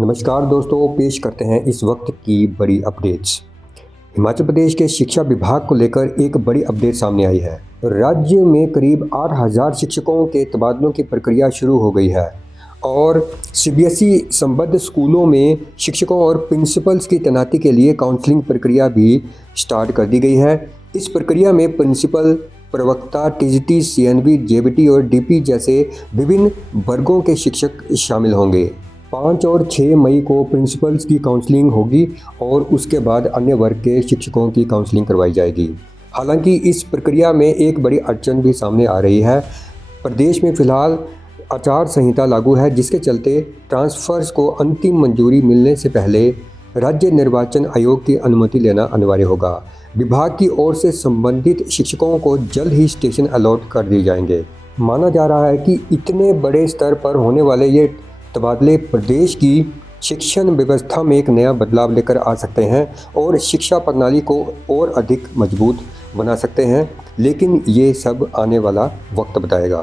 नमस्कार दोस्तों, पेश करते हैं इस वक्त की बड़ी अपडेट्स। हिमाचल प्रदेश के शिक्षा विभाग को लेकर एक बड़ी अपडेट सामने आई है। राज्य में करीब 8,000 शिक्षकों के तबादलों की प्रक्रिया शुरू हो गई है और सीबीएसई संबद्ध स्कूलों में शिक्षकों और प्रिंसिपल्स की तैनाती के लिए काउंसलिंग प्रक्रिया भी स्टार्ट कर दी गई है। इस प्रक्रिया में प्रिंसिपल, प्रवक्ता, टीजीटी, सीएनबी, जेबीटी और डीपी जैसे विभिन्न वर्गों के शिक्षक शामिल होंगे। 5 और 6 मई को प्रिंसिपल्स की काउंसलिंग होगी और उसके बाद अन्य वर्ग के शिक्षकों की काउंसलिंग करवाई जाएगी। हालांकि इस प्रक्रिया में एक बड़ी अड़चन भी सामने आ रही है। प्रदेश में फिलहाल आचार संहिता लागू है, जिसके चलते ट्रांसफर्स को अंतिम मंजूरी मिलने से पहले राज्य निर्वाचन आयोग की अनुमति लेना अनिवार्य होगा। विभाग की ओर से संबंधित शिक्षकों को जल्द ही स्टेशन अलॉट कर दिए जाएंगे। माना जा रहा है कि इतने बड़े स्तर पर होने वाले ये तबादले प्रदेश की शिक्षण व्यवस्था में एक नया बदलाव लेकर आ सकते हैं और शिक्षा प्रणाली को और अधिक मजबूत बना सकते हैं, लेकिन ये सब आने वाला वक्त बताएगा।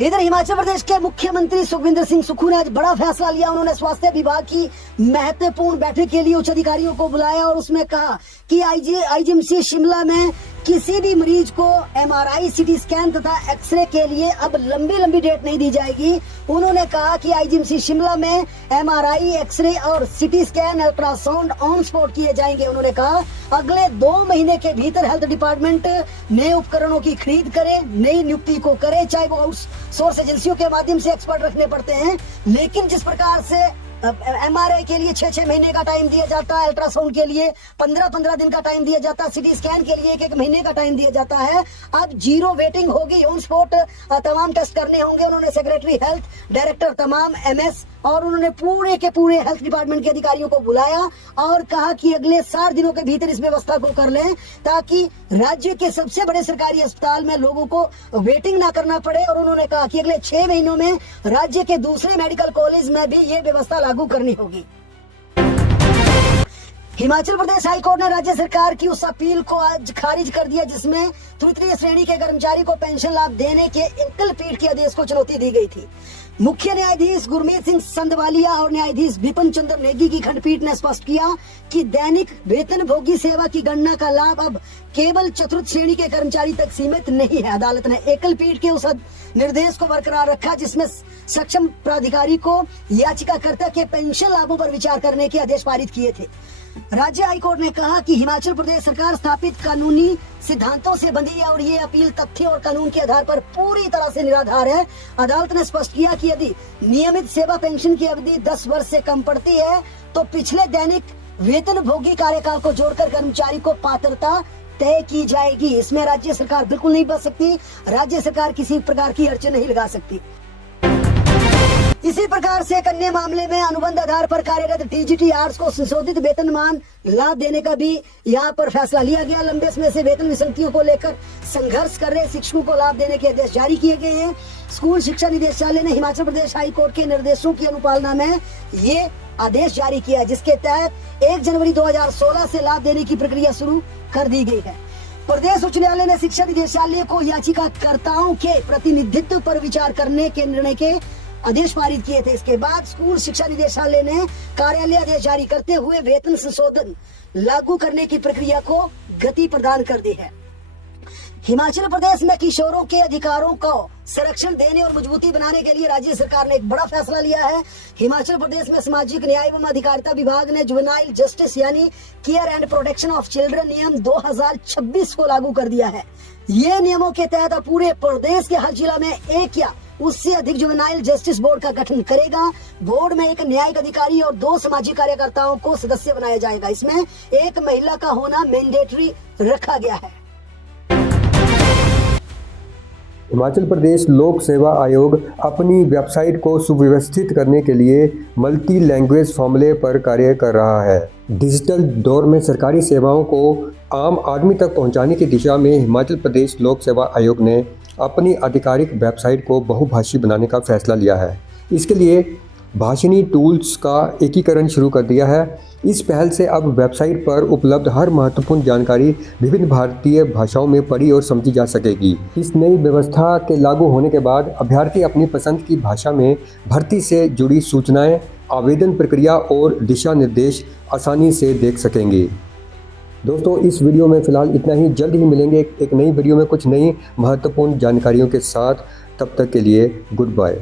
इधर हिमाचल प्रदेश के मुख्यमंत्री सुखविंदर सिंह सुक्खू ने आज बड़ा फैसला लिया। उन्होंने स्वास्थ्य विभाग की महत्वपूर्ण बैठक के लिए उच्च अधिकारियों को बुलाया और उसमें कहा कि आईजीएमसी शिमला में किसी भी मरीज को एमआरआई, सीटी स्कैन तथा एक्सरे के लिए अब लंबी डेट नहीं दी जाएगी। उन्होंने कहा कि आईजीएमसी शिमला में एमआरआई, एक्सरे और CT scan, ultrasound on spot किए जाएंगे। उन्होंने कहा अगले 2 महीने के भीतर हेल्थ डिपार्टमेंट नए उपकरणों की खरीद करे, नई नियुक्ति को करे, चाहे वो आउटसोर्स एजेंसियों के माध्यम से एक्सपर्ट रखने पड़ते हैं। लेकिन जिस प्रकार से एमआरआई के लिए 6 महीने का टाइम दिया जाता है, अल्ट्रासाउंड के लिए 15 दिन का टाइम दिया जाता है, सीटी स्कैन के लिए 1 महीने का टाइम दिया जाता है, अब 0 वेटिंग होगी, ऑन स्पॉट तमाम टेस्ट करने होंगे। उन्होंने सेक्रेटरी हेल्थ, डायरेक्टर तमाम एमएस और उन्होंने पूरे के पूरे हेल्थ डिपार्टमेंट के अधिकारियों को बुलाया और कहा कि अगले 60 दिनों के भीतर इस व्यवस्था को कर लें ताकि राज्य के सबसे बड़े सरकारी अस्पताल में लोगों को वेटिंग ना करना पड़े। और उन्होंने कहा कि अगले 6 महीनों में राज्य के दूसरे मेडिकल कॉलेज में भी ये व्यवस्था लागू करनी होगी। हिमाचल प्रदेश हाईकोर्ट ने राज्य सरकार की उस अपील को आज खारिज कर दिया जिसमें तृतीय श्रेणी के कर्मचारी को पेंशन लाभ देने के एकल पीठ के आदेश को चुनौती दी गई थी। मुख्य न्यायाधीश गुरमीत सिंह संधवालिया और न्यायाधीश विपिन चंद्र नेगी की खंडपीठ ने स्पष्ट किया कि दैनिक वेतन भोगी सेवा की गणना का लाभ अब केवल चतुर्थ श्रेणी के कर्मचारी तक सीमित नहीं है। अदालत ने एकल पीठ के उस निर्देश को बरकरार रखा जिसमें सक्षम प्राधिकारी को याचिकाकर्ता के पेंशन लाभों पर विचार करने के आदेश पारित किए थे। राज्य हाईकोर्ट ने कहा कि हिमाचल प्रदेश सरकार स्थापित कानूनी सिद्धांतों से बंधी है और ये अपील तथ्य और कानून के आधार पर पूरी तरह से निराधार है। अदालत ने स्पष्ट किया कि यदि नियमित सेवा पेंशन की अवधि 10 वर्ष से कम पड़ती है तो पिछले दैनिक वेतन भोगी कार्यकाल को जोड़कर कर्मचारी को पात्रता तय की जाएगी। इसमें राज्य सरकार बिल्कुल नहीं बच सकती। राज्य सरकार किसी प्रकार की अड़चन नहीं लगा सकती। इसी प्रकार से एक अन्य मामले में अनुबंध आधार पर कार्यरत टीजीटी आर्ट्स को संशोधित वेतनमान लाभ देने का भी यहाँ पर फैसला लिया गया। लंबे समय से वेतन विसंगतियों को लेकर संघर्ष कर रहे शिक्षकों को लाभ देने के आदेश जारी किए गए हैं। स्कूल शिक्षा निदेशालय ने हिमाचल प्रदेश हाई कोर्ट के निर्देशों की अनुपालना में ये आदेश जारी किया जिसके तहत 1 जनवरी 2016 से लाभ देने की प्रक्रिया शुरू कर दी गई है। प्रदेश उच्च न्यायालय ने शिक्षा निदेशालय को याचिकाकर्ताओं के प्रतिनिधित्व पर विचार करने के निर्णय के आदेश पारित किए थे। इसके बाद स्कूल शिक्षा निदेशालय ने कार्यालय आदेश जारी करते हुए वेतन संशोधन लागू करने की प्रक्रिया को गति प्रदान कर दी है। हिमाचल प्रदेश में किशोरों के अधिकारों को संरक्षण देने और मजबूती बनाने के लिए राज्य सरकार ने एक बड़ा फैसला लिया है। हिमाचल प्रदेश में सामाजिक न्याय एवं अधिकारिता विभाग ने जुवेनाइल जस्टिस यानी care and protection of children नियम 2026 को लागू कर दिया है। ये नियमों के तहत पूरे प्रदेश के हर जिला में 1 या उससे अधिक जुवेनाइल जस्टिस बोर्ड का गठन करेगा। बोर्ड में 1 न्यायिक अधिकारी और 2 सामाजिक कार्यकर्ताओं को सदस्य बनाया जाएगा। इसमें 1 महिला का होना मैंडेटरी रखा गया है। हिमाचल प्रदेश लोक सेवा आयोग अपनी वेबसाइट को सुव्यवस्थित करने के लिए मल्टी लैंग्वेज फॉर्मूले पर कार्य कर रहा है। डिजिटल दौर में सरकारी सेवाओं को आम आदमी तक पहुंचाने की दिशा में हिमाचल प्रदेश लोक सेवा आयोग ने अपनी आधिकारिक वेबसाइट को बहुभाषी बनाने का फैसला लिया है। इसके लिए भाषणी टूल्स का एकीकरण शुरू कर दिया है। इस पहल से अब वेबसाइट पर उपलब्ध हर महत्वपूर्ण जानकारी विभिन्न भारतीय भाषाओं में पढ़ी और समझी जा सकेगी। इस नई व्यवस्था के लागू होने के बाद अभ्यर्थी अपनी पसंद की भाषा में भर्ती से जुड़ी सूचनाएं, आवेदन प्रक्रिया और दिशा निर्देश आसानी से देख सकेंगे। दोस्तों, इस वीडियो में फ़िलहाल इतना ही। जल्द ही मिलेंगे एक नई वीडियो में कुछ नई महत्वपूर्ण जानकारियों के साथ। तब तक के लिए गुड बाय।